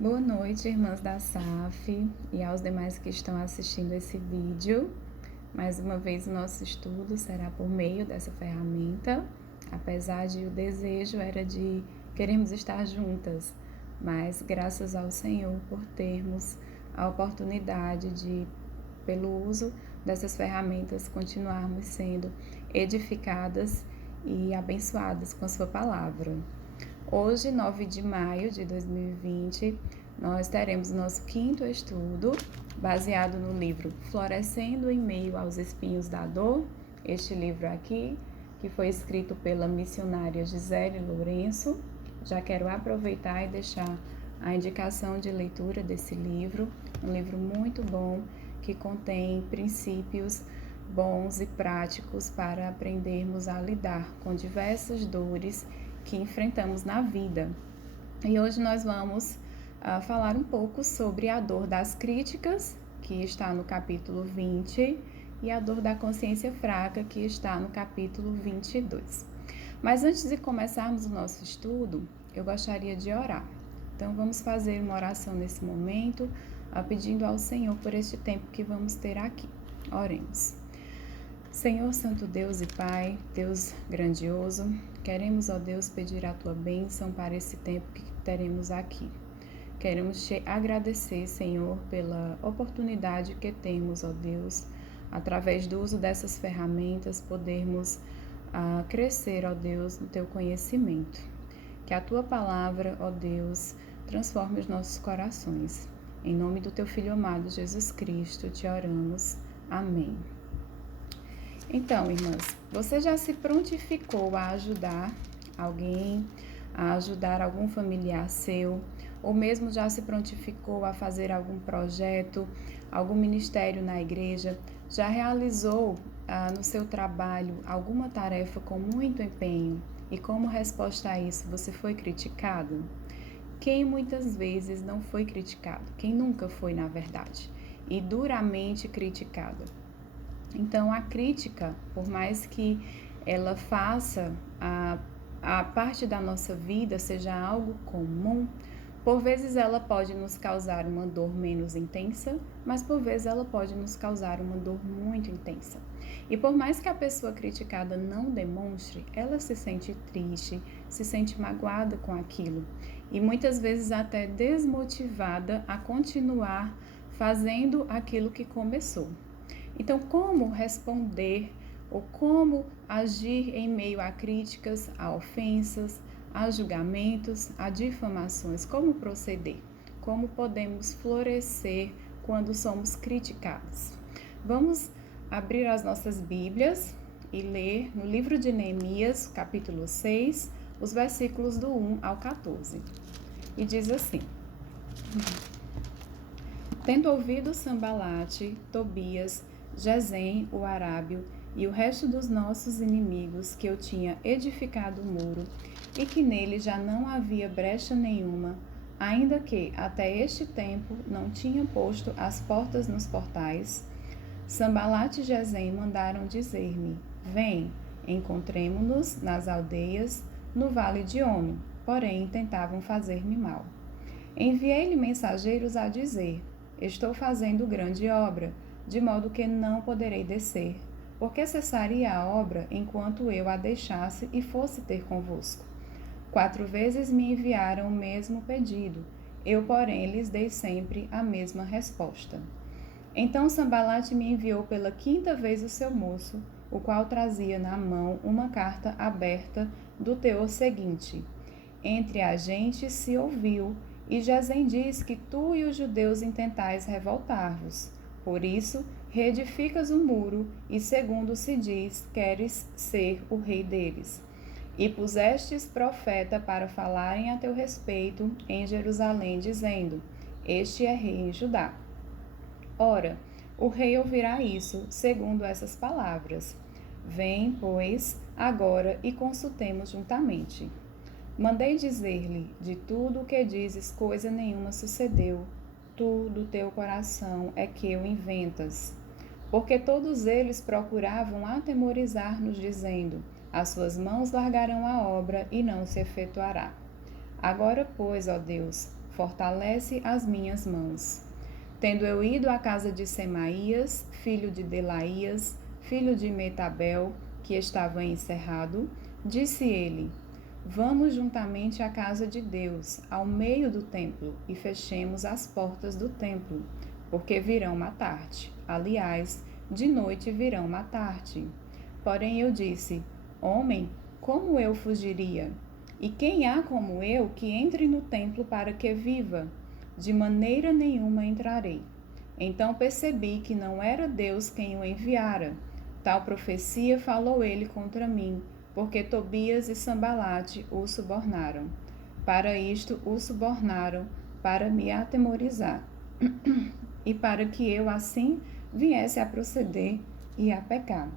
Boa noite, irmãs da SAF e aos demais que estão assistindo esse vídeo. Mais uma vez, o nosso estudo será por meio dessa ferramenta, apesar de o desejo era de queremos estar juntas, mas graças ao Senhor por termos a oportunidade de, pelo uso dessas ferramentas, continuarmos sendo edificadas e abençoadas com a sua palavra. Hoje, 9 de maio de 2020, nós teremos nosso quinto estudo, baseado no livro Florescendo em Meio aos Espinhos da Dor, este livro aqui, que foi escrito pela missionária Gisele Lourenço. Já quero aproveitar e deixar a indicação de leitura desse livro, um livro muito bom, que contém princípios bons e práticos para aprendermos a lidar com diversas dores que enfrentamos na vida. E hoje nós vamos falar um pouco sobre a dor das críticas, que está no capítulo 20, e a dor da consciência fraca, que está no capítulo 22. Mas antes de começarmos o nosso estudo, eu gostaria de orar. Então vamos fazer uma oração nesse momento, pedindo ao Senhor por este tempo que vamos ter aqui. Oremos. Senhor Santo Deus e Pai, Deus grandioso, queremos, ó Deus, pedir a Tua bênção para esse tempo que teremos aqui. Queremos Te agradecer, Senhor, pela oportunidade que temos, ó Deus, através do uso dessas ferramentas, podermos crescer, ó Deus, no Teu conhecimento. Que a Tua palavra, ó Deus, transforme os nossos corações. Em nome do Teu Filho amado, Jesus Cristo, te oramos. Amém. Então, irmãs, você já se prontificou a ajudar alguém, a ajudar algum familiar seu, ou mesmo já se prontificou a fazer algum projeto, algum ministério na igreja? Já realizou no seu trabalho alguma tarefa com muito empenho e como resposta a isso você foi criticado? Quem muitas vezes não foi criticado? Quem nunca foi, na verdade, e duramente criticado? Então, a crítica, por mais que ela faça a parte da nossa vida, seja algo comum, por vezes ela pode nos causar uma dor menos intensa, mas por vezes ela pode nos causar uma dor muito intensa. E por mais que a pessoa criticada não demonstre, ela se sente triste, se sente magoada com aquilo e muitas vezes até desmotivada a continuar fazendo aquilo que começou. Então, como responder ou como agir em meio a críticas, a ofensas, a julgamentos, a difamações? Como proceder? Como podemos florescer quando somos criticados? Vamos abrir as nossas Bíblias e ler no livro de Neemias, capítulo 6, os versículos do 1 ao 14. E diz assim: Tendo ouvido Sambalate, Tobias, Gesem, o arábio, e o resto dos nossos inimigos que eu tinha edificado o muro, e que nele já não havia brecha nenhuma, ainda que até este tempo não tinham posto as portas nos portais, Sambalate e Gesem mandaram dizer-me: Vem, encontremo-nos nas aldeias, no vale de Ono, porém tentavam fazer-me mal. Enviei-lhe mensageiros a dizer: Estou fazendo grande obra, de modo que não poderei descer, porque cessaria a obra enquanto eu a deixasse e fosse ter convosco. 4 vezes me enviaram o mesmo pedido, eu, porém, lhes dei sempre a mesma resposta. Então Sambalate me enviou pela 5ª vez o seu moço, o qual trazia na mão uma carta aberta do teor seguinte: Entre a gente se ouviu, e Gesem diz que tu e os judeus intentais revoltar-vos. Por isso, reedificas o muro, e segundo se diz, queres ser o rei deles. E pusestes profeta para falarem a teu respeito em Jerusalém, dizendo: Este é rei em Judá. Ora, o rei ouvirá isso, segundo essas palavras. Vem, pois, agora e consultemos juntamente. Mandei dizer-lhe: de tudo o que dizes, coisa nenhuma sucedeu. Tu, do teu coração, é que o inventas. Porque todos eles procuravam atemorizar-nos, dizendo: as suas mãos largarão a obra e não se efetuará. Agora, pois, ó Deus, fortalece as minhas mãos. Tendo eu ido à casa de Semaías, filho de Delaías, filho de Metabel, que estava encerrado, disse ele: Vamos juntamente à casa de Deus, ao meio do templo, e fechemos as portas do templo, porque virão matar-te. Aliás, de noite virão matar-te. Porém eu disse: Homem, como eu fugiria? E quem há como eu que entre no templo para que viva? De maneira nenhuma entrarei. Então percebi que não era Deus quem o enviara. Tal profecia falou ele contra mim, porque Tobias e Sambalate o subornaram. Para isto o subornaram, para me atemorizar, e para que eu assim viesse a proceder e a pecar,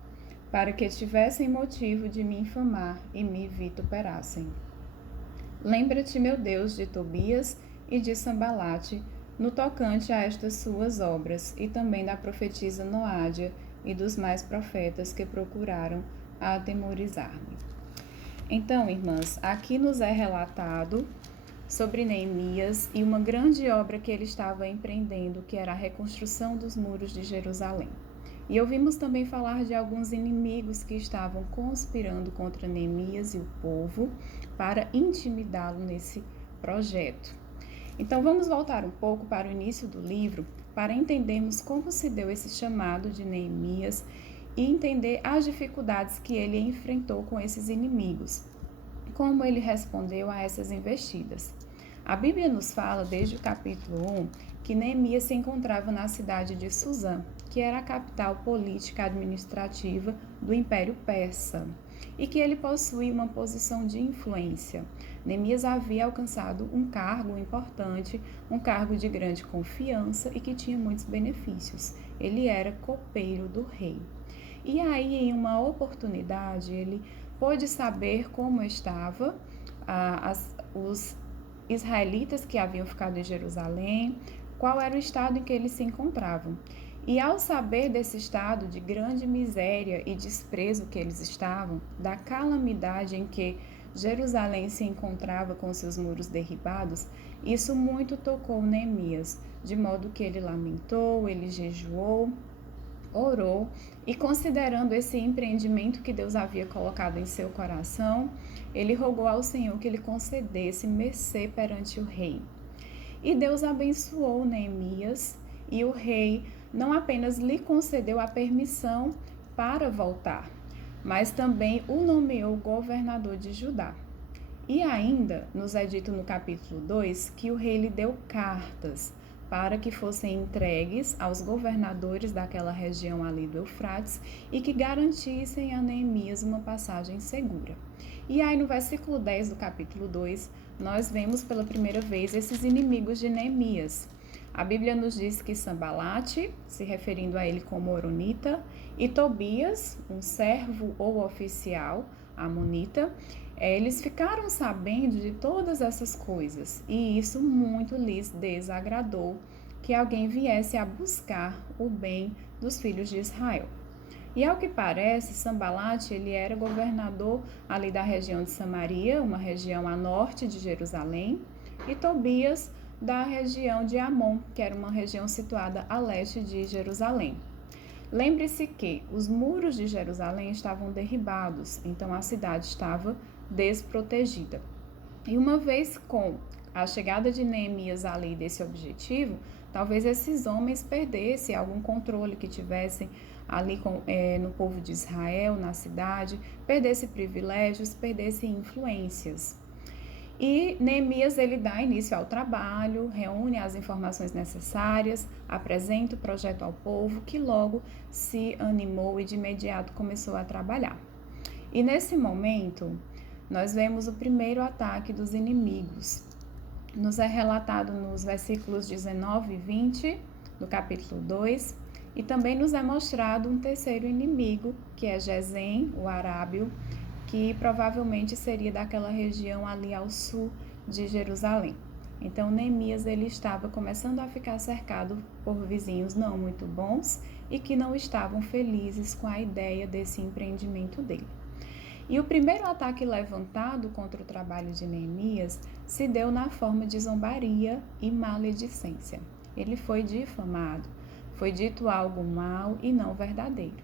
para que tivessem motivo de me infamar e me vituperassem. Lembra-te, meu Deus, de Tobias e de Sambalate, no tocante a estas suas obras, e também da profetisa Noádia e dos mais profetas que procuraram atemorizar-me. Então, irmãs, aqui nos é relatado sobre Neemias e uma grande obra que ele estava empreendendo, que era a reconstrução dos muros de Jerusalém. E ouvimos também falar de alguns inimigos que estavam conspirando contra Neemias e o povo para intimidá-lo nesse projeto. Então vamos voltar um pouco para o início do livro para entendermos como se deu esse chamado de Neemias e entender as dificuldades que ele enfrentou com esses inimigos, como ele respondeu a essas investidas. A Bíblia nos fala, desde o capítulo 1, que Neemias se encontrava na cidade de Suzã, que era a capital política administrativa do Império Persa, e que ele possuía uma posição de influência. Neemias havia alcançado um cargo importante, um cargo de grande confiança e que tinha muitos benefícios. Ele era copeiro do rei. E aí, em uma oportunidade, ele pôde saber como estavam os israelitas que haviam ficado em Jerusalém, qual era o estado em que eles se encontravam. E ao saber desse estado de grande miséria e desprezo que eles estavam, da calamidade em que Jerusalém se encontrava com seus muros derribados, isso muito tocou Neemias, de modo que ele lamentou, ele jejuou, orou e, considerando esse empreendimento que Deus havia colocado em seu coração, ele rogou ao Senhor que lhe concedesse mercê perante o rei. E Deus abençoou Neemias, e o rei não apenas lhe concedeu a permissão para voltar, mas também o nomeou governador de Judá. E ainda nos é dito no capítulo 2 que o rei lhe deu cartas para que fossem entregues aos governadores daquela região ali do Eufrates e que garantissem a Neemias uma passagem segura. E aí no versículo 10 do capítulo 2, nós vemos pela primeira vez esses inimigos de Neemias. A Bíblia nos diz que Sambalate, se referindo a ele como horonita, e Tobias, um servo ou oficial amonita, eles ficaram sabendo de todas essas coisas, e isso muito lhes desagradou, que alguém viesse a buscar o bem dos filhos de Israel. E ao que parece, Sambalate, ele era governador ali da região de Samaria, uma região a norte de Jerusalém, e Tobias da região de Amon, que era uma região situada a leste de Jerusalém. Lembre-se que os muros de Jerusalém estavam derribados, então a cidade estava desprotegida. E uma vez com a chegada de Neemias ali desse objetivo, talvez esses homens perdessem algum controle que tivessem ali no povo de Israel, na cidade, perdessem privilégios, perdessem influências. E Neemias, ele dá início ao trabalho, reúne as informações necessárias, apresenta o projeto ao povo, que logo se animou e de imediato começou a trabalhar. E nesse momento, nós vemos o primeiro ataque dos inimigos. Nos é relatado nos versículos 19 e 20 do capítulo 2, e também nos é mostrado um terceiro inimigo, que é Gesem, o arábio, que provavelmente seria daquela região ali ao sul de Jerusalém. Então, Neemias, ele estava começando a ficar cercado por vizinhos não muito bons e que não estavam felizes com a ideia desse empreendimento dele. E o primeiro ataque levantado contra o trabalho de Neemias se deu na forma de zombaria e maledicência. Ele foi difamado, foi dito algo mal e não verdadeiro.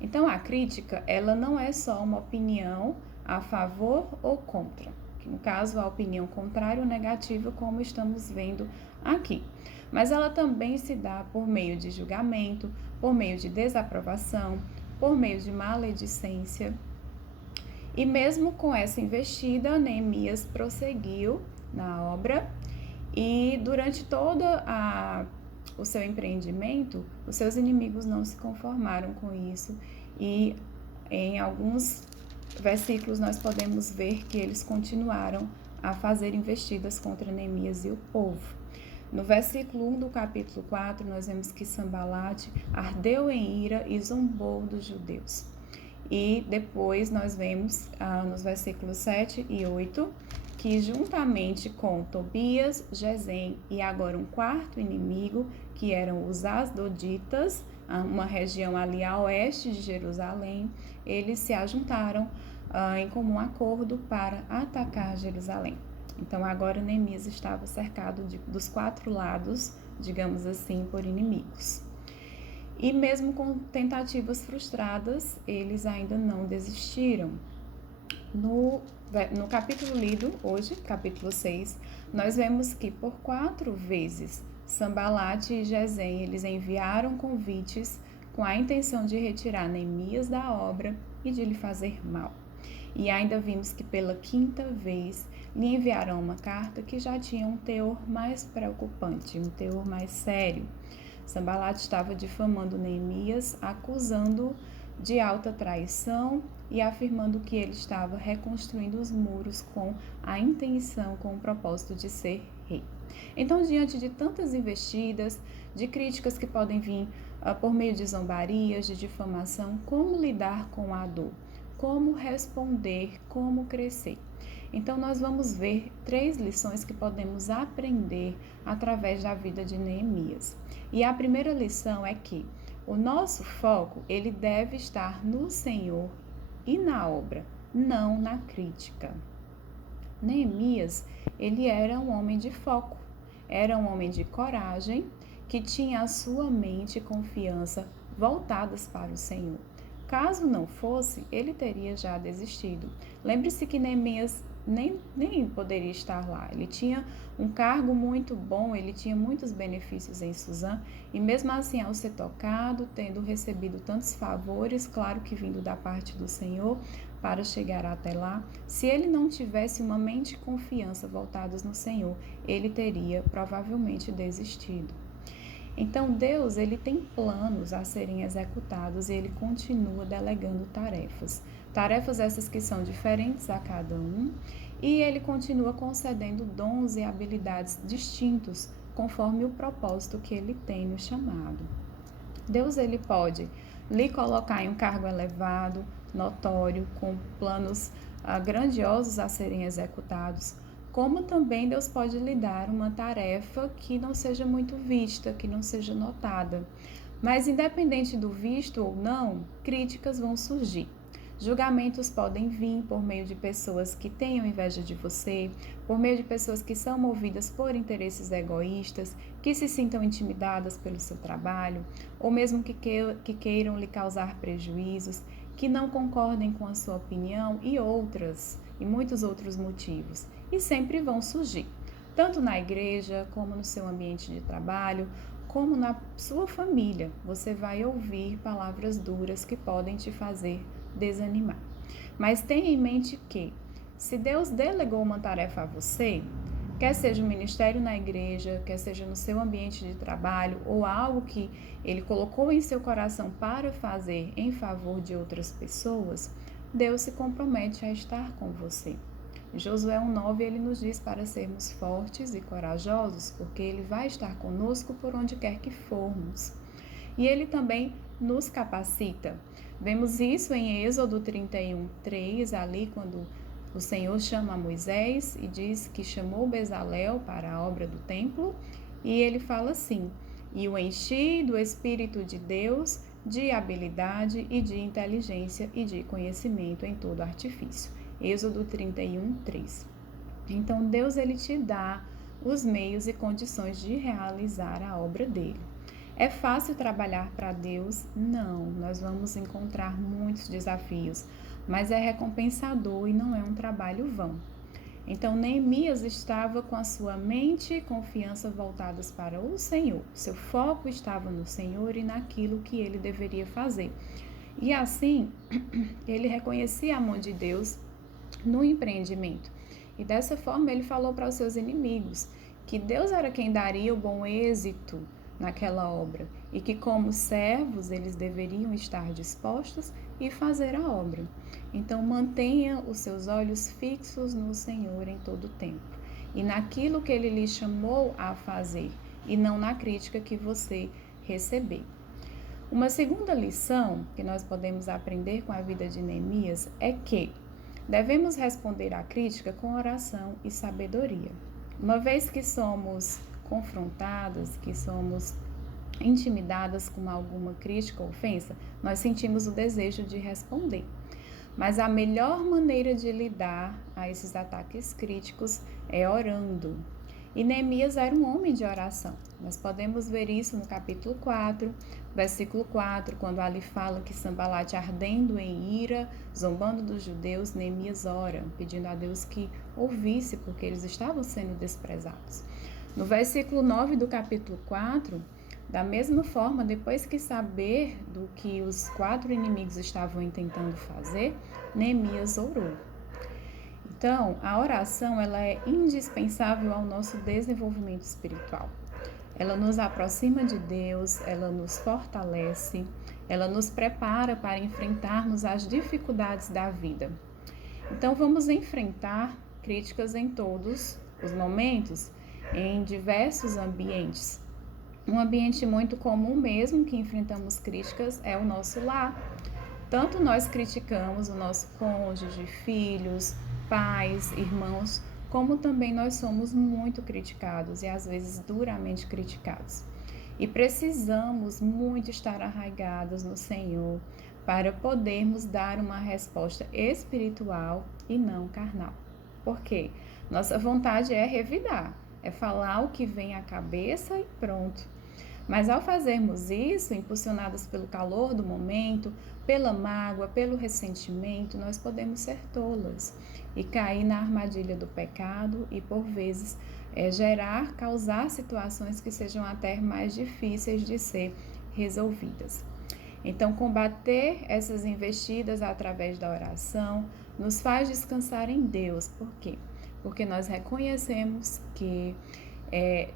Então a crítica, ela não é só uma opinião a favor ou contra, que no caso a opinião contrária ou negativa, como estamos vendo aqui. Mas ela também se dá por meio de julgamento, por meio de desaprovação, por meio de maledicência. E mesmo com essa investida, Neemias prosseguiu na obra e durante todo o seu empreendimento, os seus inimigos não se conformaram com isso e em alguns versículos nós podemos ver que eles continuaram a fazer investidas contra Neemias e o povo. No versículo 1 do capítulo 4, nós vemos que Sambalate ardeu em ira e zombou dos judeus. E depois nós vemos nos versículos 7 e 8 que juntamente com Tobias, Gesem e agora um quarto inimigo, que eram os Asdoditas, uma região ali a oeste de Jerusalém, eles se ajuntaram em comum acordo para atacar Jerusalém. Então agora Neemias estava cercado dos 4 lados, digamos assim, por inimigos. E mesmo com tentativas frustradas, eles ainda não desistiram. No capítulo lido hoje, capítulo 6, nós vemos que por 4 vezes Sambalate e Gesem, eles enviaram convites com a intenção de retirar Neemias da obra e de lhe fazer mal. E ainda vimos que pela 5ª vez lhe enviaram uma carta que já tinha um teor mais preocupante, um teor mais sério. Sambalate estava difamando Neemias, acusando-o de alta traição e afirmando que ele estava reconstruindo os muros com a intenção, com o propósito de ser rei. Então, diante de tantas investidas, de críticas que podem vir por meio de zombarias, de difamação, como lidar com a dor? Como responder? Como crescer? Então, nós vamos ver 3 lições que podemos aprender através da vida de Neemias. E a primeira lição é que o nosso foco, ele deve estar no Senhor e na obra, não na crítica. Neemias, ele era um homem de foco, era um homem de coragem, que tinha a sua mente e confiança voltadas para o Senhor. Caso não fosse, ele teria já desistido. Lembre-se que Neemias nem poderia estar lá. Ele tinha um cargo muito bom, ele tinha muitos benefícios em Suzã, e mesmo assim, ao ser tocado, tendo recebido tantos favores, claro que vindo da parte do Senhor, para chegar até lá, se ele não tivesse uma mente e confiança voltadas no Senhor, ele teria provavelmente desistido. Então, Deus, ele tem planos a serem executados e ele continua delegando tarefas. Tarefas essas que são diferentes a cada um, e ele continua concedendo dons e habilidades distintos conforme o propósito que ele tem no chamado. Deus, ele pode lhe colocar em um cargo elevado, notório, com planos grandiosos a serem executados, como também Deus pode lhe dar uma tarefa que não seja muito vista, que não seja notada. Mas independente do visto ou não, críticas vão surgir. Julgamentos podem vir por meio de pessoas que tenham inveja de você, por meio de pessoas que são movidas por interesses egoístas, que se sintam intimidadas pelo seu trabalho, ou mesmo que queiram lhe causar prejuízos, que não concordem com a sua opinião e muitos outros motivos. E sempre vão surgir, tanto na igreja, como no seu ambiente de trabalho, como na sua família. Você vai ouvir palavras duras que podem te fazer desanimar. Mas tenha em mente que, se Deus delegou uma tarefa a você, quer seja um ministério na igreja, quer seja no seu ambiente de trabalho, ou algo que Ele colocou em seu coração para fazer em favor de outras pessoas, Deus se compromete a estar com você. Josué 1,9, ele nos diz para sermos fortes e corajosos, porque Ele vai estar conosco por onde quer que formos. E Ele também nos capacita. Vemos isso em Êxodo 31:3, ali quando o Senhor chama Moisés e diz que chamou Bezalel para a obra do templo, e ele fala assim: e o enchi do Espírito de Deus de habilidade e de inteligência e de conhecimento em todo artifício. Êxodo 31, 3. Então, Deus ele te dá os meios e condições de realizar a obra dele. É fácil trabalhar para Deus? Não, nós vamos encontrar muitos desafios, mas é recompensador e não é um trabalho vão. Então, Neemias estava com a sua mente e confiança voltadas para o Senhor. Seu foco estava no Senhor e naquilo que ele deveria fazer. E assim, ele reconhecia a mão de Deus no empreendimento. E dessa forma, ele falou para os seus inimigos que Deus era quem daria o bom êxito naquela obra e que, como servos, eles deveriam estar dispostos e fazer a obra. Então, mantenha os seus olhos fixos no Senhor em todo o tempo e naquilo que Ele lhe chamou a fazer e não na crítica que você receber. Uma segunda lição que nós podemos aprender com a vida de Neemias é que devemos responder à crítica com oração e sabedoria. Uma vez que somos confrontadas, que somos intimidadas com alguma crítica ou ofensa, nós sentimos o desejo de responder. Mas a melhor maneira de lidar a esses ataques críticos é orando. E Neemias era um homem de oração. Nós podemos ver isso no capítulo 4, versículo 4, quando ali fala que Sanbalate, ardendo em ira, zombando dos judeus, Neemias ora, pedindo a Deus que ouvisse, porque eles estavam sendo desprezados. No versículo 9 do capítulo 4, da mesma forma, depois que saber do que os 4 inimigos estavam tentando fazer, Neemias orou. Então, a oração ela é indispensável ao nosso desenvolvimento espiritual. Ela nos aproxima de Deus, ela nos fortalece, ela nos prepara para enfrentarmos as dificuldades da vida. Então, vamos enfrentar críticas em todos os momentos, em diversos ambientes. Um ambiente muito comum mesmo que enfrentamos críticas é o nosso lar. Tanto nós criticamos o nosso cônjuge, filhos, pais, irmãos, como também nós somos muito criticados e às vezes duramente criticados. E precisamos muito estar arraigados no Senhor para podermos dar uma resposta espiritual e não carnal. Por quê? Nossa vontade é revidar, é falar o que vem à cabeça e pronto. Mas ao fazermos isso, impulsionados pelo calor do momento, pela mágoa, pelo ressentimento, nós podemos ser tolas e cair na armadilha do pecado e, por vezes, causar situações que sejam até mais difíceis de ser resolvidas. Então, combater essas investidas através da oração nos faz descansar em Deus. Por quê? Porque nós reconhecemos que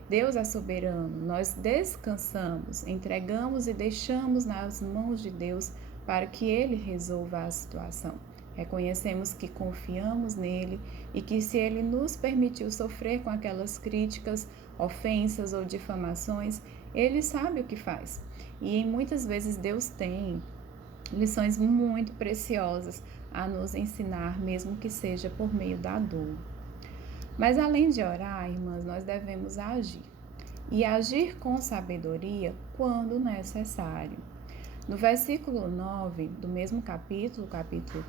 Deus é soberano, nós descansamos, entregamos e deixamos nas mãos de Deus para que Ele resolva a situação. Reconhecemos que confiamos nele e que se Ele nos permitiu sofrer com aquelas críticas, ofensas ou difamações, Ele sabe o que faz. E muitas vezes Deus tem lições muito preciosas a nos ensinar, mesmo que seja por meio da dor. Mas além de orar, irmãs, nós devemos agir. E agir com sabedoria quando necessário. No versículo 9 do mesmo capítulo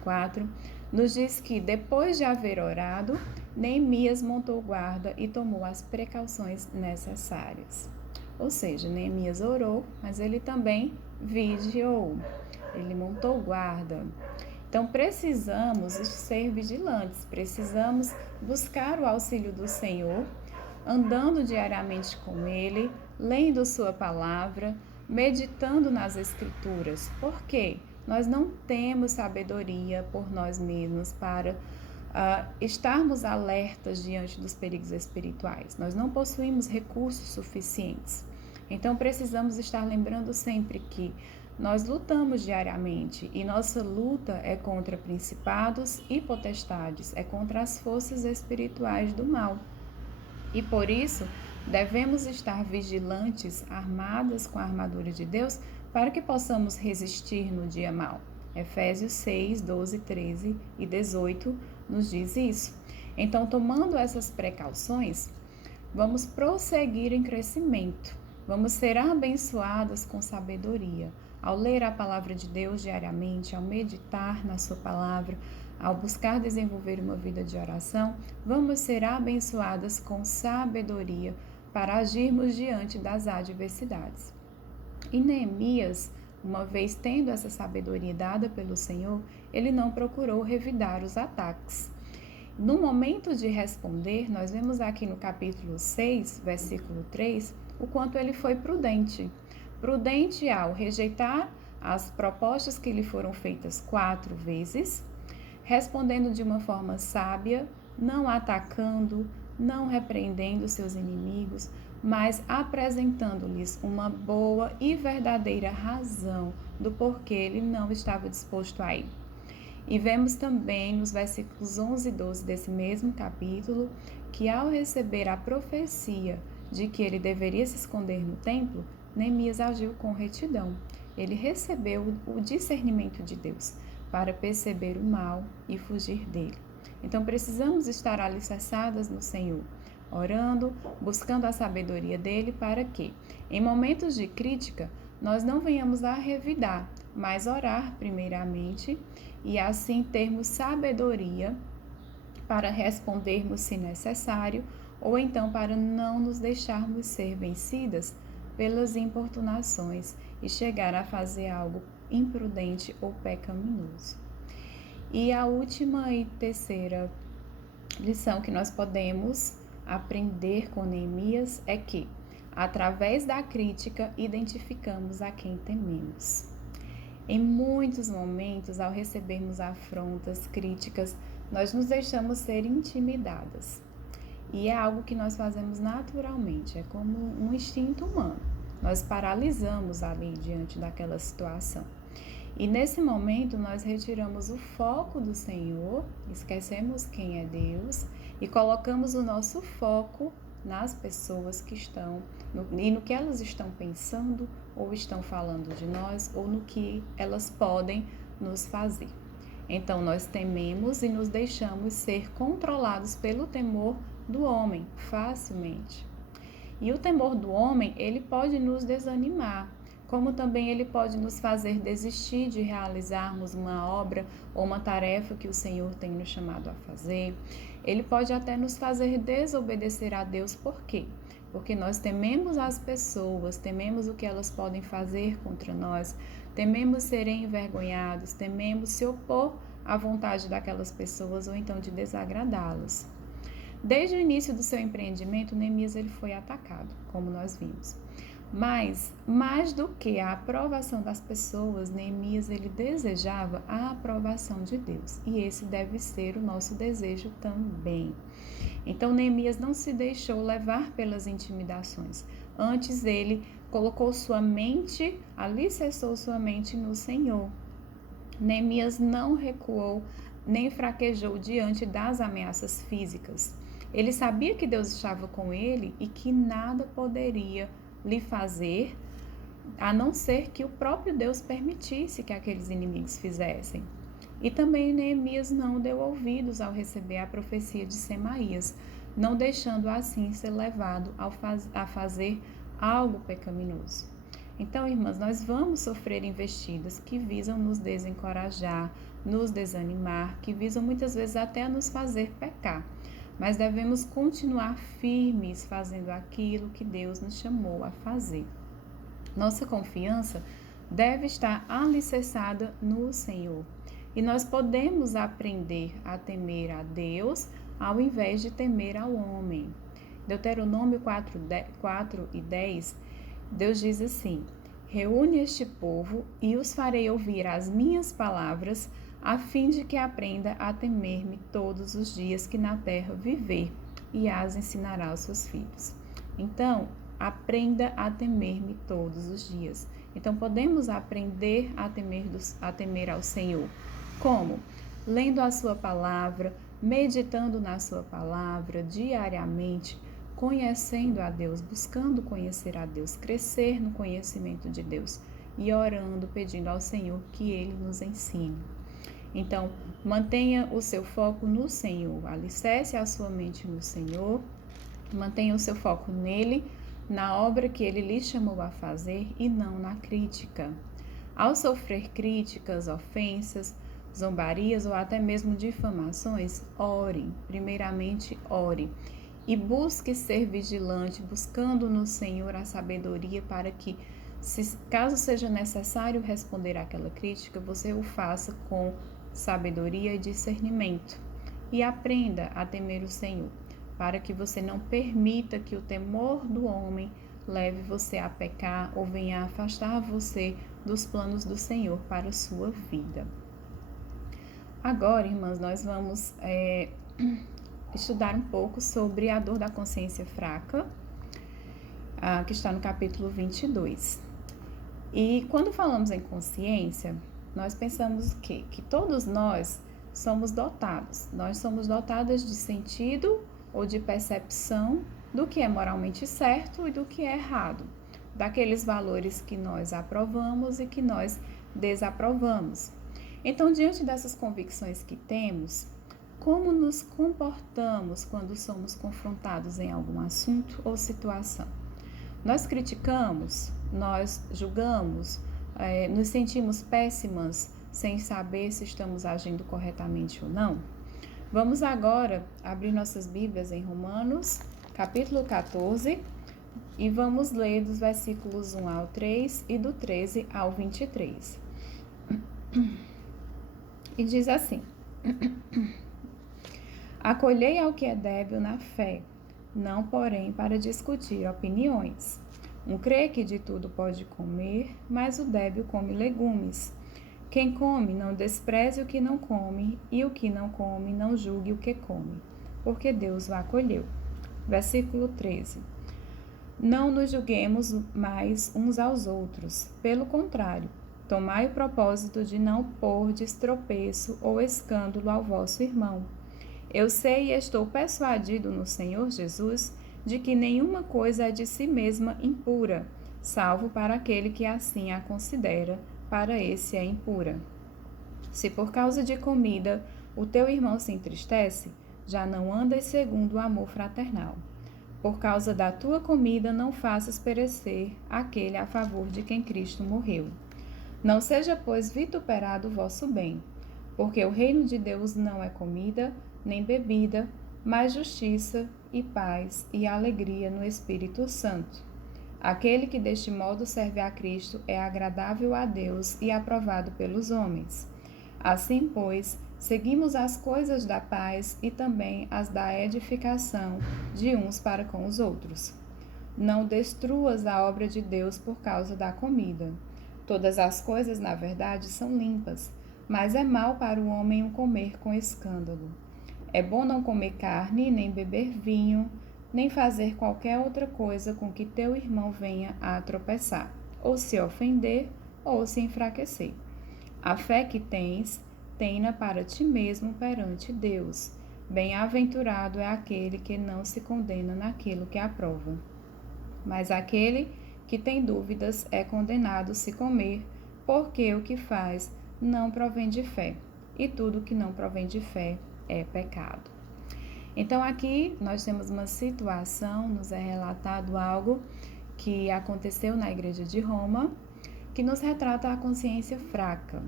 4, nos diz que depois de haver orado, Neemias montou guarda e tomou as precauções necessárias. Ou seja, Neemias orou, mas ele também vigiou. Ele montou guarda. Então, precisamos ser vigilantes, precisamos buscar o auxílio do Senhor, andando diariamente com Ele, lendo Sua palavra, meditando nas Escrituras. Por quê? Nós não temos sabedoria por nós mesmos para estarmos alertas diante dos perigos espirituais. Nós não possuímos recursos suficientes. Então, precisamos estar lembrando sempre que nós lutamos diariamente e nossa luta é contra principados e potestades, é contra as forças espirituais do mal. E por isso, devemos estar vigilantes, armadas com a armadura de Deus, para que possamos resistir no dia mau. Efésios 6, 12, 13 e 18 nos diz isso. Então, tomando essas precauções, vamos prosseguir em crescimento. Vamos ser abençoadas com sabedoria. Ao ler a palavra de Deus diariamente, ao meditar na sua palavra, ao buscar desenvolver uma vida de oração, vamos ser abençoadas com sabedoria para agirmos diante das adversidades. E Neemias, uma vez tendo essa sabedoria dada pelo Senhor, ele não procurou revidar os ataques. No momento de responder, nós vemos aqui no capítulo 6, versículo 3, o quanto ele foi prudente. Prudente ao rejeitar as propostas que lhe foram feitas 4 vezes, respondendo de uma forma sábia, não atacando, não repreendendo seus inimigos, mas apresentando-lhes uma boa e verdadeira razão do porquê ele não estava disposto a ir. E vemos também nos versículos 11 e 12 desse mesmo capítulo que, ao receber a profecia de que ele deveria se esconder no templo, Neemias agiu com retidão. Ele recebeu o discernimento de Deus para perceber o mal e fugir dele. Então precisamos estar alicerçadas no Senhor, orando, buscando a sabedoria dele para que, em momentos de crítica, nós não venhamos a revidar, mas orar primeiramente e assim termos sabedoria para respondermos se necessário, ou então para não nos deixarmos ser vencidas pelas importunações e chegar a fazer algo imprudente ou pecaminoso. E a última e terceira lição que nós podemos aprender com Neemias é que, através da crítica, identificamos a quem tememos. Em muitos momentos, ao recebermos afrontas, críticas, nós nos deixamos ser intimidadas. E é algo que nós fazemos naturalmente, é como um instinto humano. Nós paralisamos ali diante daquela situação. E nesse momento nós retiramos o foco do Senhor, esquecemos quem é Deus e colocamos o nosso foco nas pessoas que estão, e no que elas estão pensando ou estão falando de nós ou no que elas podem nos fazer. Então nós tememos e nos deixamos ser controlados pelo temor do homem facilmente. E o temor do homem, ele pode nos desanimar, como também ele pode nos fazer desistir de realizarmos uma obra ou uma tarefa que o Senhor tem nos chamado a fazer. Ele pode até nos fazer desobedecer a Deus. Por quê? Porque nós tememos as pessoas, tememos o que elas podem fazer contra nós, tememos serem envergonhados, tememos se opor à vontade daquelas pessoas ou então de desagradá-las. Desde o início do seu empreendimento, Neemias ele foi atacado, como nós vimos. Mas, mais do que a aprovação das pessoas, Neemias ele desejava a aprovação de Deus. E esse deve ser o nosso desejo também. Então, Neemias não se deixou levar pelas intimidações. Antes, ele colocou sua mente, alicerçou sua mente no Senhor. Neemias não recuou, nem fraquejou diante das ameaças físicas. Ele sabia que Deus estava com ele e que nada poderia lhe fazer, a não ser que o próprio Deus permitisse que aqueles inimigos fizessem. E também Neemias não deu ouvidos ao receber a profecia de Semaías, não deixando assim ser levado a fazer algo pecaminoso. Então, irmãs, nós vamos sofrer investidas que visam nos desencorajar, nos desanimar, que visam muitas vezes até nos fazer pecar. Mas devemos continuar firmes fazendo aquilo que Deus nos chamou a fazer. Nossa confiança deve estar alicerçada no Senhor. E nós podemos aprender a temer a Deus ao invés de temer ao homem. Deuteronômio 4:10, Deus diz assim: reúne este povo e os farei ouvir as minhas palavras, a fim de que aprenda a temer-me todos os dias que na terra viver, e as ensinará aos seus filhos. Então, aprenda a temer-me todos os dias. Então, podemos aprender a temer ao Senhor. Como? Lendo a sua palavra, meditando na sua palavra diariamente, conhecendo a Deus, buscando conhecer a Deus, crescer no conhecimento de Deus e orando, pedindo ao Senhor que Ele nos ensine. Então, mantenha o seu foco no Senhor, alicerce a sua mente no Senhor, mantenha o seu foco nele, na obra que Ele lhe chamou a fazer e não na crítica. Ao sofrer críticas, ofensas, zombarias ou até mesmo difamações, ore, primeiramente ore. E busque ser vigilante, buscando no Senhor a sabedoria para que, caso seja necessário responder àquela crítica, você o faça com sabedoria e discernimento. E aprenda a temer o Senhor, para que você não permita que o temor do homem leve você a pecar ou venha a afastar você dos planos do Senhor para a sua vida. Agora, irmãs, nós vamos estudar um pouco sobre a dor da consciência fraca, que está no capítulo 22. E quando falamos em consciência, nós pensamos que todos nós somos dotados. Nós somos dotadas de sentido ou de percepção do que é moralmente certo e do que é errado, daqueles valores que nós aprovamos e que nós desaprovamos. Então, diante dessas convicções que temos, como nos comportamos quando somos confrontados em algum assunto ou situação? Nós criticamos, nós julgamos, nos sentimos péssimas sem saber se estamos agindo corretamente ou não? Vamos agora abrir nossas Bíblias em Romanos, capítulo 14, e vamos ler dos versículos 1 ao 3 e do 13 ao 23. E diz assim: acolhei ao que é débil na fé, não porém para discutir opiniões. Um crê que de tudo pode comer, mas o débil come legumes. Quem come não despreze o que não come, e o que não come não julgue o que come, porque Deus o acolheu. Versículo 13. Não nos julguemos mais uns aos outros, pelo contrário, tomai o propósito de não pôr tropeço ou escândalo ao vosso irmão. Eu sei e estou persuadido no Senhor Jesus de que nenhuma coisa é de si mesma impura, salvo para aquele que assim a considera, para esse é impura. Se por causa de comida o teu irmão se entristece, já não andas segundo o amor fraternal. Por causa da tua comida não faças perecer aquele a favor de quem Cristo morreu. Não seja, pois, vituperado o vosso bem, porque o reino de Deus não é comida, nem bebida, mas justiça e paz e alegria no Espírito Santo. Aquele que deste modo serve a Cristo é agradável a Deus e aprovado pelos homens. Assim, pois, seguimos as coisas da paz e também as da edificação de uns para com os outros. Não destruas a obra de Deus por causa da comida. Todas as coisas, na verdade, são limpas, mas é mal para o homem o comer com escândalo. É bom não comer carne, nem beber vinho, nem fazer qualquer outra coisa com que teu irmão venha a tropeçar, ou se ofender, ou se enfraquecer. A fé que tens, tem-na para ti mesmo perante Deus. Bem-aventurado é aquele que não se condena naquilo que aprova. Mas aquele que tem dúvidas é condenado se comer, porque o que faz não provém de fé, e tudo que não provém de fé é pecado. Então aqui nós temos uma situação, nos é relatado algo que aconteceu na igreja de Roma, que nos retrata a consciência fraca.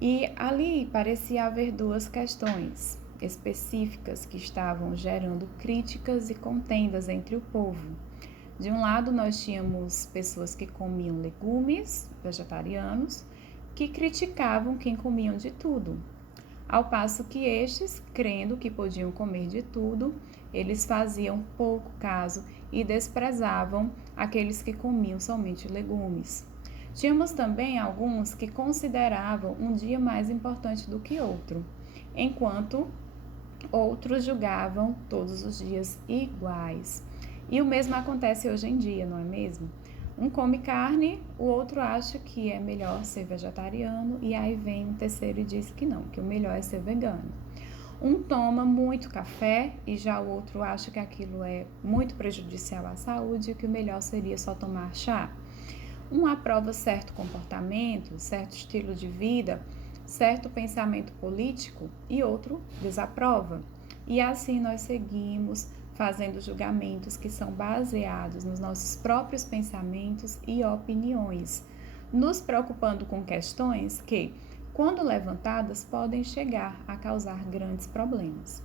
E ali parecia haver duas questões específicas que estavam gerando críticas e contendas entre o povo. De um lado, nós tínhamos pessoas que comiam legumes, vegetarianos, que criticavam quem comiam de tudo. Ao passo que estes, crendo que podiam comer de tudo, eles faziam pouco caso e desprezavam aqueles que comiam somente legumes. Tínhamos também alguns que consideravam um dia mais importante do que outro, enquanto outros julgavam todos os dias iguais. E o mesmo acontece hoje em dia, não é mesmo? Um come carne, o outro acha que é melhor ser vegetariano, e aí vem um terceiro e diz que não, que o melhor é ser vegano. Um toma muito café e já o outro acha que aquilo é muito prejudicial à saúde e que o melhor seria só tomar chá. Um aprova certo comportamento, certo estilo de vida, certo pensamento político e outro desaprova. E assim nós seguimos fazendo julgamentos que são baseados nos nossos próprios pensamentos e opiniões. nos preocupando com questões que, quando levantadas, podem chegar a causar grandes problemas.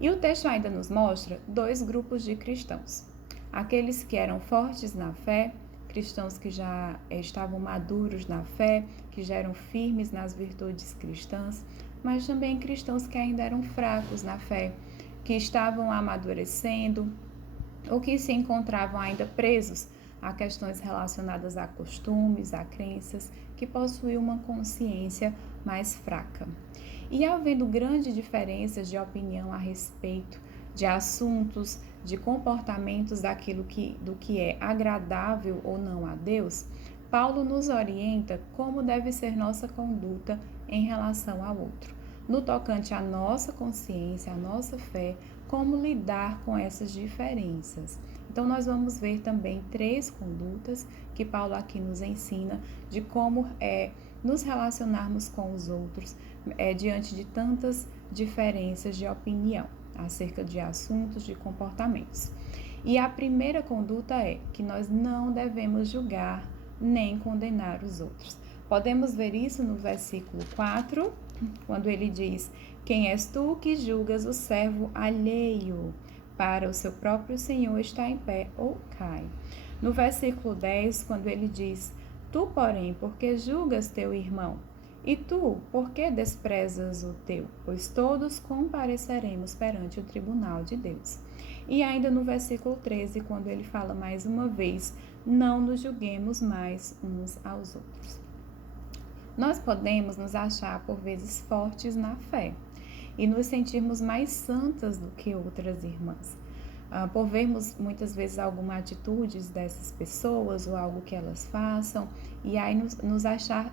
E o texto ainda nos mostra dois grupos de cristãos. Aqueles que eram fortes na fé, cristãos que já estavam maduros na fé, que já eram firmes nas virtudes cristãs, mas também cristãos que ainda eram fracos na fé, que estavam amadurecendo ou que se encontravam ainda presos a questões relacionadas a costumes, a crenças, que possuíam uma consciência mais fraca. E havendo grandes diferenças de opinião a respeito de assuntos, de comportamentos do que é agradável ou não a Deus, Paulo nos orienta como deve ser nossa conduta em relação ao outro, no tocante à nossa consciência, à nossa fé, como lidar com essas diferenças. Então, nós vamos ver também 3 condutas que Paulo aqui nos ensina de como nos relacionarmos com os outros diante de tantas diferenças de opinião acerca de assuntos, de comportamentos. E a primeira conduta é que nós não devemos julgar nem condenar os outros. Podemos ver isso no versículo 4, quando ele diz: quem és tu que julgas o servo alheio? Para o seu próprio Senhor está em pé ou cai. No versículo 10, quando ele diz: tu, porém, porque julgas teu irmão? E tu, por que desprezas o teu? Pois todos compareceremos perante o tribunal de Deus. E ainda no versículo 13, quando ele fala mais uma vez: não nos julguemos mais uns aos outros. Nós podemos nos achar por vezes fortes na fé e nos sentirmos mais santas do que outras irmãs, por vermos muitas vezes alguma atitude dessas pessoas ou algo que elas façam e aí nos achar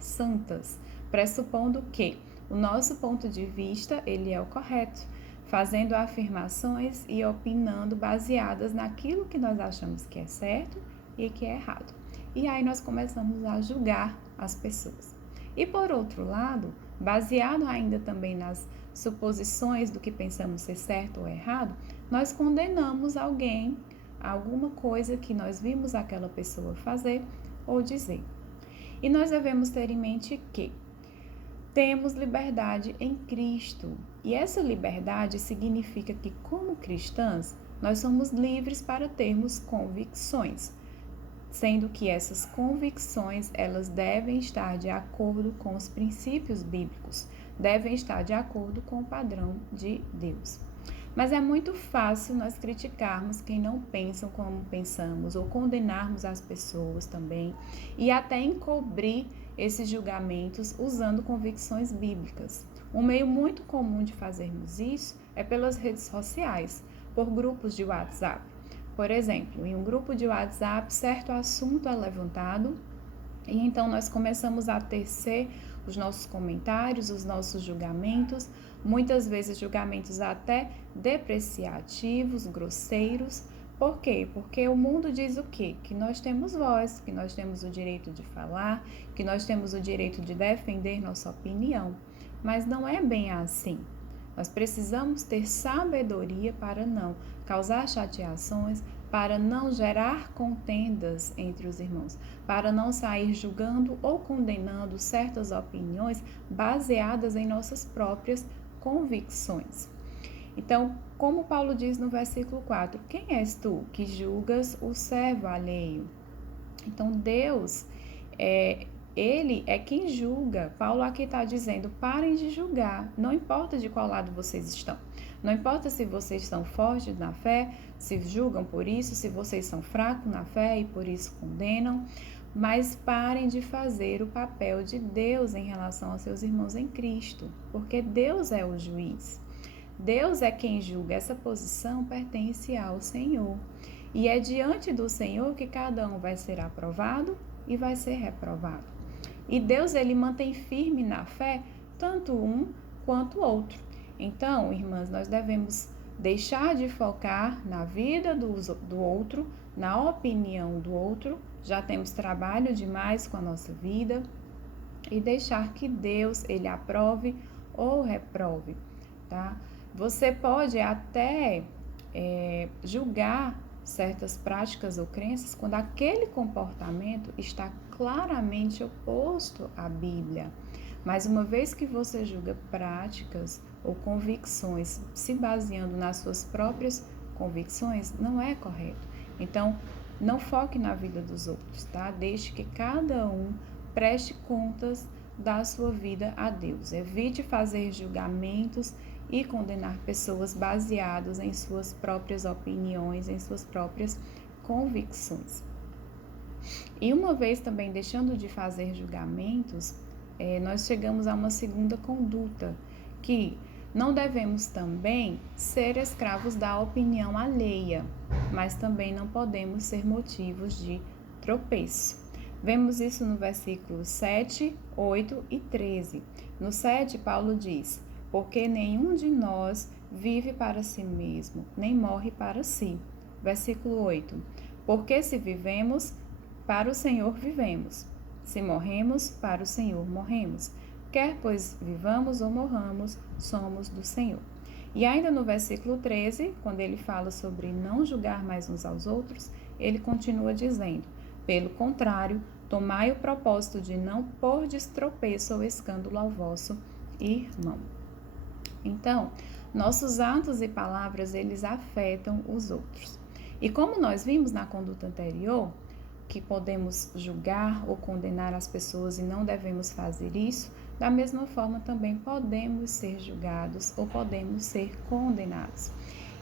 santas, pressupondo que o nosso ponto de vista ele é o correto, fazendo afirmações e opinando baseadas naquilo que nós achamos que é certo e que é errado. E aí nós começamos a julgar as pessoas. E por outro lado, baseado ainda também nas suposições do que pensamos ser certo ou errado, nós condenamos alguém, alguma coisa que nós vimos aquela pessoa fazer ou dizer. E nós devemos ter em mente que temos liberdade em Cristo. E essa liberdade significa que, como cristãs, nós somos livres para termos convicções, sendo que essas convicções, elas devem estar de acordo com os princípios bíblicos, devem estar de acordo com o padrão de Deus. Mas é muito fácil nós criticarmos quem não pensa como pensamos, ou condenarmos as pessoas também, e até encobrir esses julgamentos usando convicções bíblicas. Um meio muito comum de fazermos isso é pelas redes sociais, por grupos de WhatsApp. Por exemplo, em um grupo de WhatsApp, certo assunto é levantado e então nós começamos a tecer os nossos comentários, os nossos julgamentos, muitas vezes julgamentos até depreciativos, grosseiros. Por quê? Porque o mundo diz o quê? Que nós temos voz, que nós temos o direito de falar, que nós temos o direito de defender nossa opinião. Mas não é bem assim. Nós precisamos ter sabedoria para não causar chateações, para não gerar contendas entre os irmãos, para não sair julgando ou condenando certas opiniões baseadas em nossas próprias convicções. Então, como Paulo diz no versículo 4, quem és tu que julgas o servo alheio? Então, Deus Ele é quem julga. Paulo aqui está dizendo, parem de julgar, não importa de qual lado vocês estão. Não importa se vocês são fortes na fé, se julgam por isso, se vocês são fracos na fé e por isso condenam, mas parem de fazer o papel de Deus em relação aos seus irmãos em Cristo, porque Deus é o juiz. Deus é quem julga, essa posição pertence ao Senhor. E é diante do Senhor que cada um vai ser aprovado e vai ser reprovado. E Deus, ele mantém firme na fé tanto um quanto o outro. Então, irmãs, nós devemos deixar de focar na vida do outro, na opinião do outro. Já temos trabalho demais com a nossa vida. E deixar que Deus, ele aprove ou reprove, tá? Você pode até julgar certas práticas ou crenças quando aquele comportamento está claramente oposto à Bíblia. Mas uma vez que você julga práticas ou convicções se baseando nas suas próprias convicções, não é correto. Então, não foque na vida dos outros, tá? Deixe que cada um preste contas da sua vida a Deus. Evite fazer julgamentos e condenar pessoas baseados em suas próprias opiniões, em suas próprias convicções. E uma vez também deixando de fazer julgamentos, nós chegamos a uma segunda conduta, que não devemos também ser escravos da opinião alheia, mas também não podemos ser motivos de tropeço. Vemos isso no versículo 7, 8 e 13. No 7, Paulo diz: porque nenhum de nós vive para si mesmo, nem morre para si. Versículo 8. Porque se vivemos, para o Senhor vivemos. Se morremos, para o Senhor morremos. Quer pois vivamos ou morramos, somos do Senhor. E ainda no versículo 13, quando ele fala sobre não julgar mais uns aos outros, ele continua dizendo: pelo contrário, tomai o propósito de não pôr de tropeço ou escândalo ao vosso irmão. Então, nossos atos e palavras, eles afetam os outros. E como nós vimos na conduta anterior, que podemos julgar ou condenar as pessoas e não devemos fazer isso, da mesma forma também podemos ser julgados ou podemos ser condenados.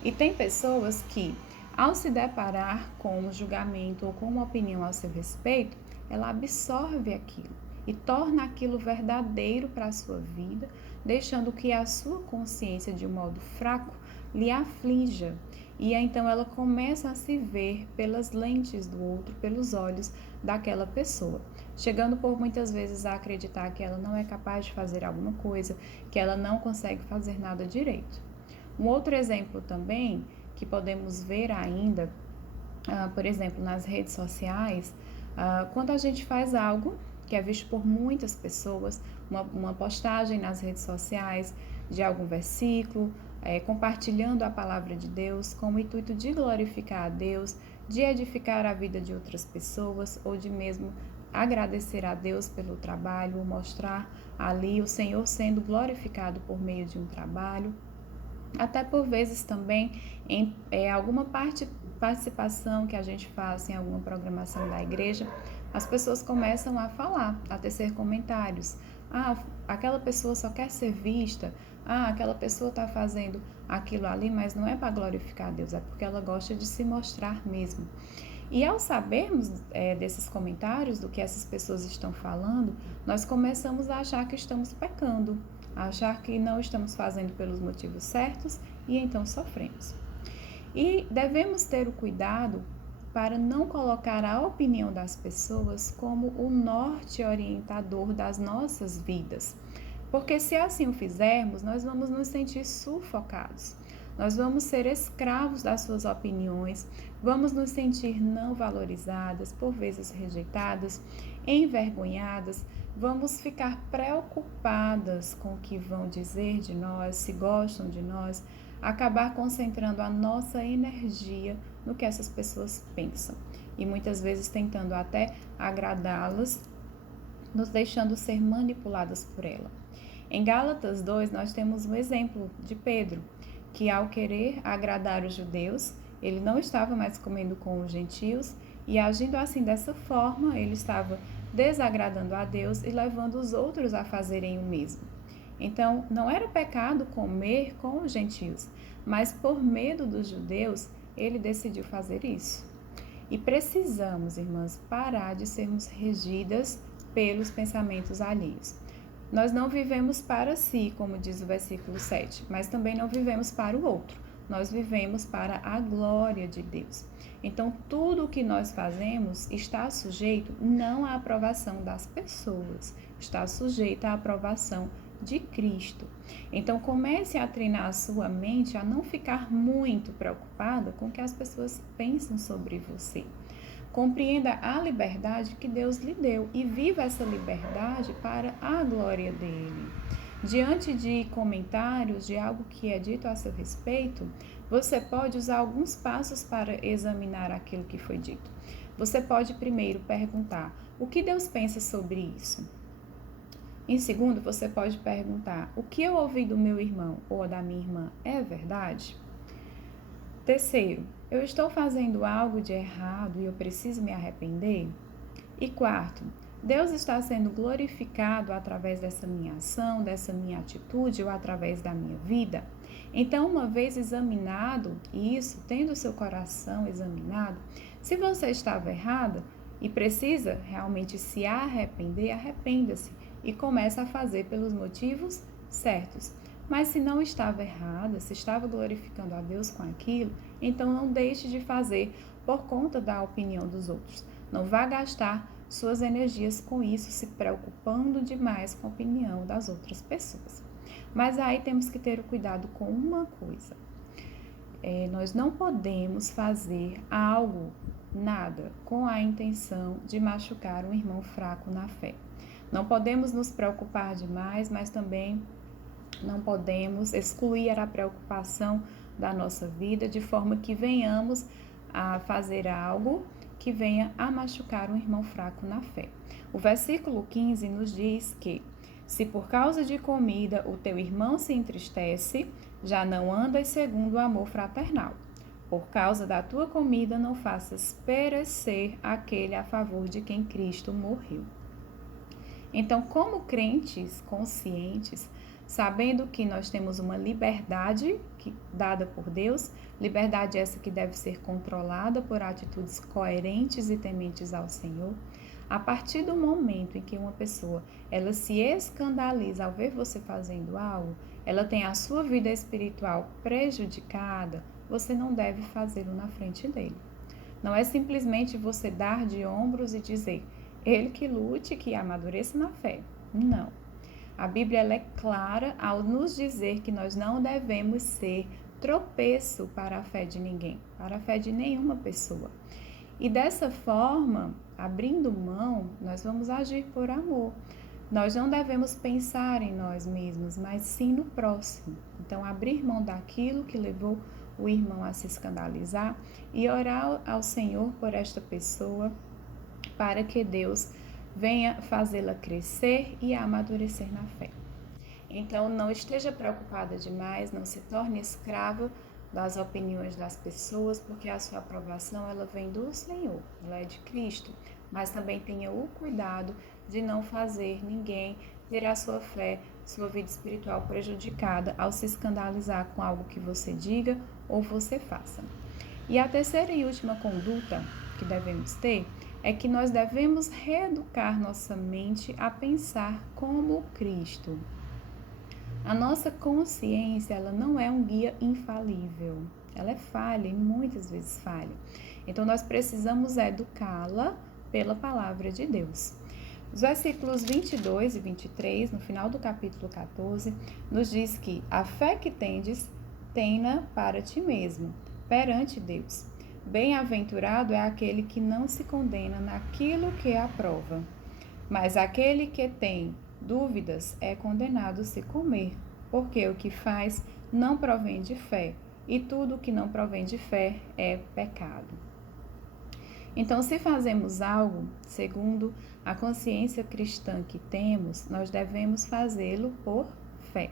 E tem pessoas que, ao se deparar com um julgamento ou com uma opinião a seu respeito, ela absorve aquilo e torna aquilo verdadeiro para a sua vida, deixando que a sua consciência, de um modo fraco, lhe aflija. E então ela começa a se ver pelas lentes do outro, pelos olhos daquela pessoa, chegando por muitas vezes a acreditar que ela não é capaz de fazer alguma coisa, que ela não consegue fazer nada direito. Um outro exemplo também que podemos ver ainda, por exemplo, nas redes sociais, quando a gente faz algo que é visto por muitas pessoas, uma postagem nas redes sociais de algum versículo, compartilhando a palavra de Deus com o intuito de glorificar a Deus, de edificar a vida de outras pessoas ou de mesmo agradecer a Deus pelo trabalho, mostrar ali o Senhor sendo glorificado por meio de um trabalho. Até por vezes também em alguma participação que a gente faz em alguma programação da igreja, as pessoas começam a falar, a tecer comentários. Aquela pessoa só quer ser vista. Aquela pessoa está fazendo aquilo ali, mas não é para glorificar a Deus, é porque ela gosta de se mostrar mesmo. E ao sabermos desses comentários, do que essas pessoas estão falando, nós começamos a achar que estamos pecando, a achar que não estamos fazendo pelos motivos certos e então sofremos. E devemos ter o cuidado para não colocar a opinião das pessoas como o norte orientador das nossas vidas. Porque se assim o fizermos, nós vamos nos sentir sufocados. Nós vamos ser escravos das suas opiniões, vamos nos sentir não valorizadas, por vezes rejeitadas, envergonhadas, vamos ficar preocupadas com o que vão dizer de nós, se gostam de nós, acabar concentrando a nossa energia no que essas pessoas pensam e muitas vezes tentando até agradá-las, nos deixando ser manipuladas por ela. Em Gálatas 2, nós temos um exemplo de Pedro, que ao querer agradar os judeus, ele não estava mais comendo com os gentios e agindo assim dessa forma, ele estava desagradando a Deus e levando os outros a fazerem o mesmo. Então, não era pecado comer com os gentios, mas por medo dos judeus, ele decidiu fazer isso. E precisamos, irmãs, parar de sermos regidas pelos pensamentos alheios. Nós não vivemos para si, como diz o versículo 7, mas também não vivemos para o outro. Nós vivemos para a glória de Deus. Então, tudo o que nós fazemos está sujeito não à aprovação das pessoas, está sujeito à aprovação de Cristo. Então, comece a treinar a sua mente a não ficar muito preocupada com o que as pessoas pensam sobre você. Compreenda a liberdade que Deus lhe deu e viva essa liberdade para a glória dele. Diante de comentários, de algo que é dito a seu respeito, você pode usar alguns passos para examinar aquilo que foi dito. Você pode primeiro perguntar: o que Deus pensa sobre isso? Em segundo, você pode perguntar: o que eu ouvi do meu irmão ou da minha irmã é verdade? Terceiro, eu estou fazendo algo de errado e eu preciso me arrepender? E quarto, Deus está sendo glorificado através dessa minha ação, dessa minha atitude ou através da minha vida? Então, uma vez examinado isso, tendo o seu coração examinado, se você estava errada e precisa realmente se arrepender, arrependa-se e comece a fazer pelos motivos certos. Mas se não estava errada, se estava glorificando a Deus com aquilo, então não deixe de fazer por conta da opinião dos outros. Não vá gastar suas energias com isso, se preocupando demais com a opinião das outras pessoas. Mas aí temos que ter o cuidado com uma coisa. Nós não podemos fazer algo, nada, com a intenção de machucar um irmão fraco na fé. Não podemos nos preocupar demais, mas também não podemos excluir a preocupação da nossa vida de forma que venhamos a fazer algo que venha a machucar um irmão fraco na fé. O versículo 15 nos diz que: se por causa de comida o teu irmão se entristece, já não andas segundo o amor fraternal. Por causa da tua comida não faças perecer aquele a favor de quem Cristo morreu. Então, como crentes conscientes, sabendo que nós temos uma liberdade dada por Deus, liberdade essa que deve ser controlada por atitudes coerentes e tementes ao Senhor, a partir do momento em que uma pessoa ela se escandaliza ao ver você fazendo algo, ela tem a sua vida espiritual prejudicada, você não deve fazê-lo na frente dele. Não é simplesmente você dar de ombros e dizer: ele que lute, que amadureça na fé. Não. A Bíblia ela é clara ao nos dizer que nós não devemos ser tropeço para a fé de ninguém, para a fé de nenhuma pessoa. E dessa forma, abrindo mão, nós vamos agir por amor. Nós não devemos pensar em nós mesmos, mas sim no próximo. Então, abrir mão daquilo que levou o irmão a se escandalizar e orar ao Senhor por esta pessoa, para que Deus venha fazê-la crescer e amadurecer na fé. Então, não esteja preocupada demais, não se torne escrava das opiniões das pessoas, porque a sua aprovação ela vem do Senhor, ela é de Cristo. Mas também tenha o cuidado de não fazer ninguém ter a sua fé, sua vida espiritual prejudicada ao se escandalizar com algo que você diga ou você faça. E a terceira e última conduta que devemos ter é que nós devemos reeducar nossa mente a pensar como Cristo. A nossa consciência, ela não é um guia infalível. Ela é falha e muitas vezes falha. Então, nós precisamos educá-la pela palavra de Deus. Os versículos 22 e 23, no final do capítulo 14, nos diz que a fé que tendes, tem-na para ti mesmo, perante Deus. Bem-aventurado é aquele que não se condena naquilo que aprova, mas aquele que tem dúvidas é condenado se comer, porque o que faz não provém de fé, e tudo o que não provém de fé é pecado. Então, se fazemos algo segundo a consciência cristã que temos, nós devemos fazê-lo por fé.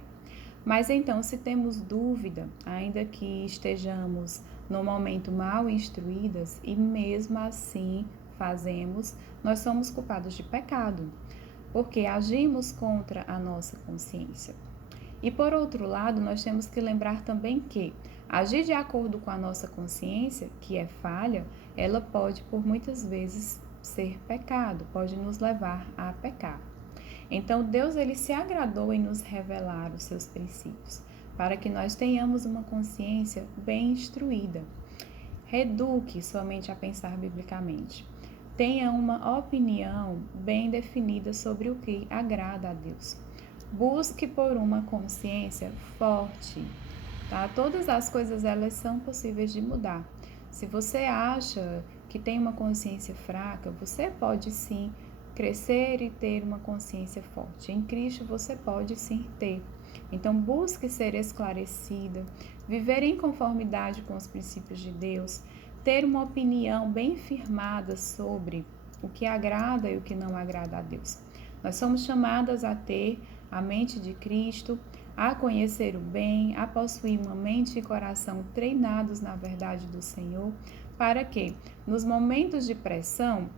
Mas então, se temos dúvida, ainda que estejamos no momento mal instruídas e mesmo assim fazemos, nós somos culpados de pecado, porque agimos contra a nossa consciência. E por outro lado, nós temos que lembrar também que agir de acordo com a nossa consciência, que é falha, ela pode por muitas vezes ser pecado, pode nos levar a pecar. Então, Deus ele se agradou em nos revelar os seus princípios, para que nós tenhamos uma consciência bem instruída. Reeduque somente a pensar biblicamente. Tenha uma opinião bem definida sobre o que agrada a Deus. Busque por uma consciência forte, tá? Todas as coisas elas são possíveis de mudar. Se você acha que tem uma consciência fraca, você pode sim crescer e ter uma consciência forte. Em Cristo você pode sim ter. Então, busque ser esclarecida, viver em conformidade com os princípios de Deus, ter uma opinião bem firmada sobre o que agrada e o que não agrada a Deus. Nós somos chamadas a ter a mente de Cristo, a conhecer o bem, a possuir uma mente e coração treinados na verdade do Senhor, para que, nos momentos de pressão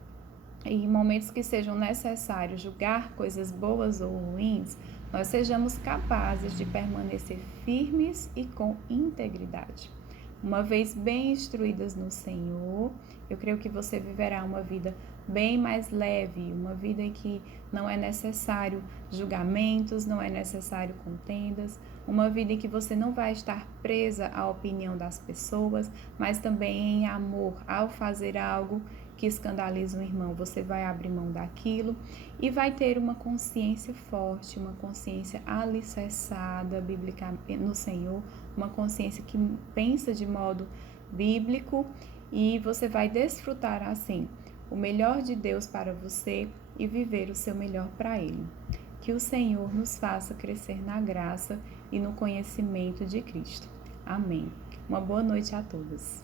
e em momentos que sejam necessários julgar coisas boas ou ruins, nós sejamos capazes de permanecer firmes e com integridade. Uma vez bem instruídas no Senhor, eu creio que você viverá uma vida bem mais leve, uma vida em que não é necessário julgamentos, não é necessário contendas, uma vida em que você não vai estar presa à opinião das pessoas, mas também em amor. Ao fazer algo que escandaliza um irmão, você vai abrir mão daquilo e vai ter uma consciência forte, uma consciência alicerçada biblicamente no Senhor, uma consciência que pensa de modo bíblico, e você vai desfrutar assim o melhor de Deus para você e viver o seu melhor para Ele. Que o Senhor nos faça crescer na graça e no conhecimento de Cristo. Amém. Uma boa noite a todos.